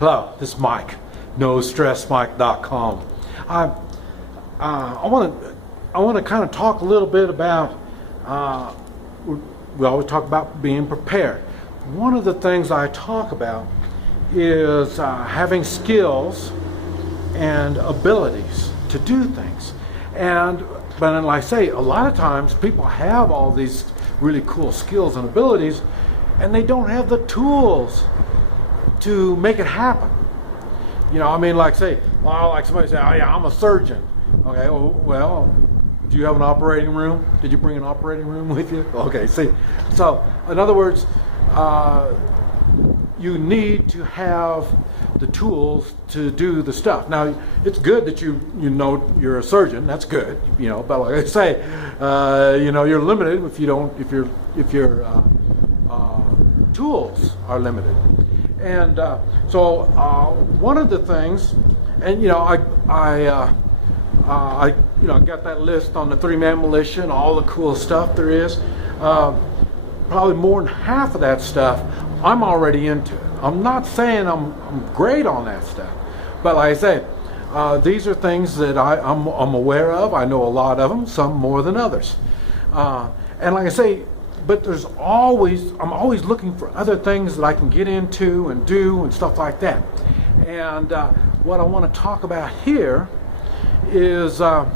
Hello, this is Mike, NoStressMike.com. I want to kind of talk a little bit about. We always talk about being prepared. One of the things I talk about is having skills and abilities to do things. But like I say, a lot of times people have all these really cool skills and abilities, and they don't have the tools to make it happen. You know, I mean, like say, well, like somebody say, oh yeah, I'm a surgeon. Okay, well, do you have an operating room? Did you bring an operating room with you? Okay, see, so in other words, you need to have the tools to do the stuff. Now, it's good that you know you're a surgeon. That's good, you know. But like I say, you know, you're limited if your tools are limited. And so one of the things, and you know, I got that list on the 3-man militia and all the cool stuff there is. Probably more than half of that stuff I'm already into. I'm not saying I'm great on that stuff, but like I say, these are things that I'm aware of. I know a lot of them, some more than others. And like I say, but I'm always looking for other things that I can get into and do and stuff like that. And what I want to talk about here is one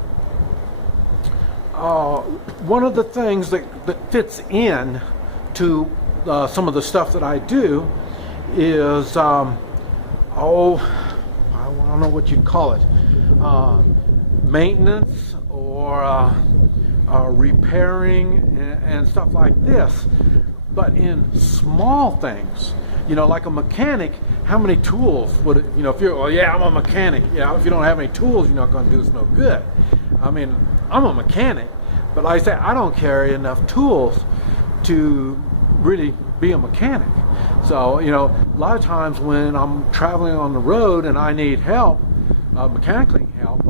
of the things that fits in to some of the stuff that I do is I don't know what you'd call it, maintenance or repairing and stuff like this, but in small things. You know, like a mechanic, how many tools would it, you know, if you're, oh yeah, I'm a mechanic, yeah, if you don't have any tools, you're not going to do us no good. I mean, I'm a mechanic, but like I say, I don't carry enough tools to really be a mechanic. So, you know, a lot of times when I'm traveling on the road and I need help, mechanically help,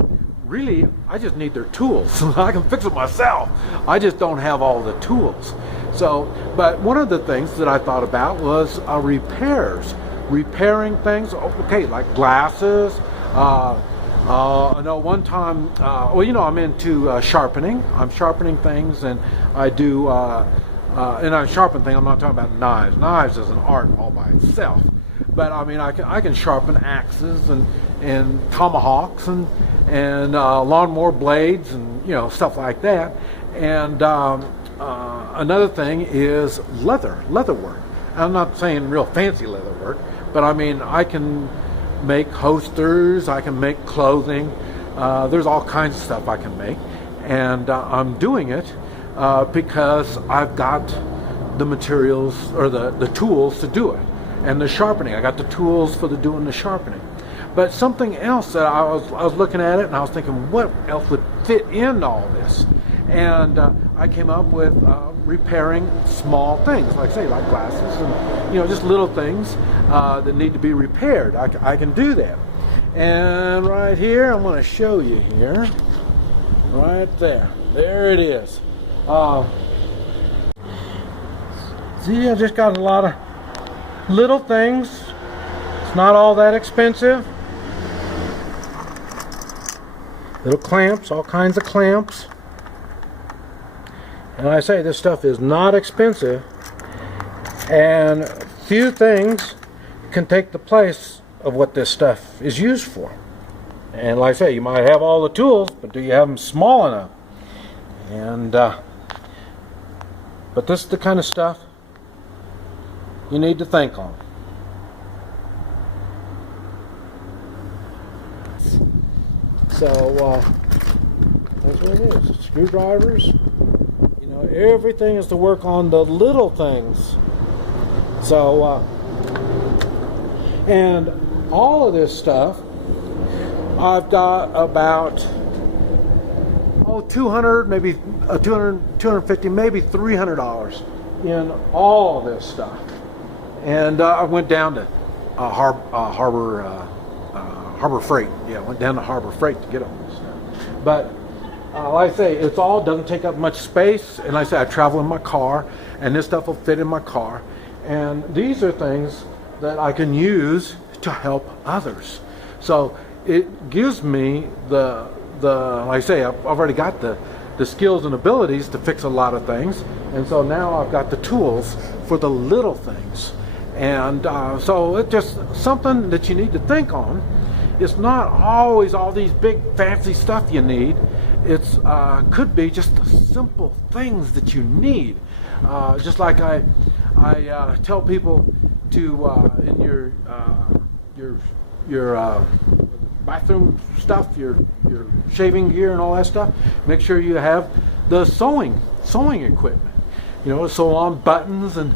really, I just need their tools. I can fix it myself. I just don't have all the tools. So, but one of the things that I thought about was repairing things. Okay, like glasses. I know one time, well, you know, I'm into sharpening. I'm sharpening things, and I do, and I sharpen things. I'm not talking about knives. Knives is an art all by itself. But I mean, I can sharpen axes and tomahawks and lawnmower blades and, you know, stuff like that. And another thing is leather work. I'm not saying real fancy leather work, but I mean, I can make holsters, I can make clothing. There's all kinds of stuff I can make, and I'm doing it because I've got the materials or the tools to do it, and the sharpening. I got the tools for doing the sharpening. But something else that I was looking at it and I was thinking, what else would fit into all this? And I came up with repairing small things, like say, like glasses and, you know, just little things that need to be repaired. I can do that. And right here, I'm going to show you here. Right there. There it is. See, I just got a lot of little things. It's not all that expensive. Little clamps, all kinds of clamps. And I say this stuff is not expensive, and few things can take the place of what this stuff is used for. And like I say, you might have all the tools, but do you have them small enough? And but this is the kind of stuff you need to think on. So that's what it is. Screwdrivers. You know, everything is to work on the little things. So and all of this stuff, I've got about 200, maybe 200, 250, maybe $300 in all of this stuff. And I went down to Harbor Freight. Yeah, I went down to Harbor Freight to get all this stuff. But like I say, it's all doesn't take up much space. And like I say, I travel in my car, and this stuff will fit in my car. And these are things that I can use to help others. So it gives me like I say, I've already got the skills and abilities to fix a lot of things, and so now I've got the tools for the little things. And so it's just something that you need to think on. It's not always all these big fancy stuff you need. It's could be just the simple things that you need. Just like I tell people to in your bathroom stuff, your shaving gear and all that stuff, make sure you have the sewing equipment. You know, to sew on buttons and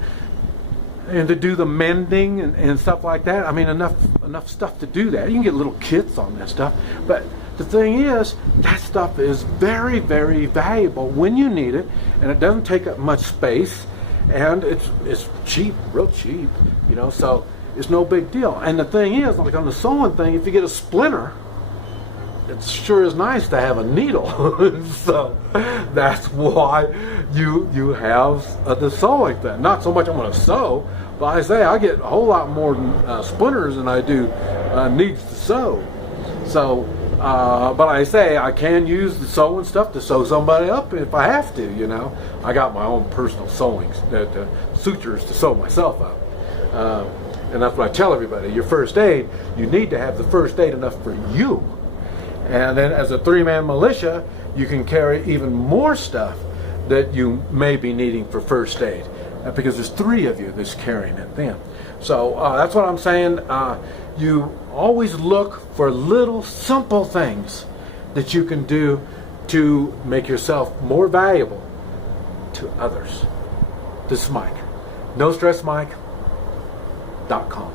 to do the mending and stuff like that. I mean, enough stuff to do that. You can get little kits on that stuff. But the thing is, that stuff is very, very valuable when you need it, and it doesn't take up much space, and it's cheap, real cheap, you know, so it's no big deal. And the thing is, like on the sewing thing, if you get a splinter, it sure is nice to have a needle. So that's why you have the sewing thing. Not so much I'm going to sew, but I say I get a whole lot more splinters than I do needs to sew. So, but I say I can use the sewing stuff to sew somebody up if I have to. You know, I got my own personal sewing sutures to sew myself up. And that's what I tell everybody. Your first aid, you need to have the first aid enough for you. And then as a three-man militia, you can carry even more stuff that you may be needing for first aid, because there's three of you that's carrying it then. So that's what I'm saying. You always look for little simple things that you can do to make yourself more valuable to others. This is Mike. NoStressMike.com.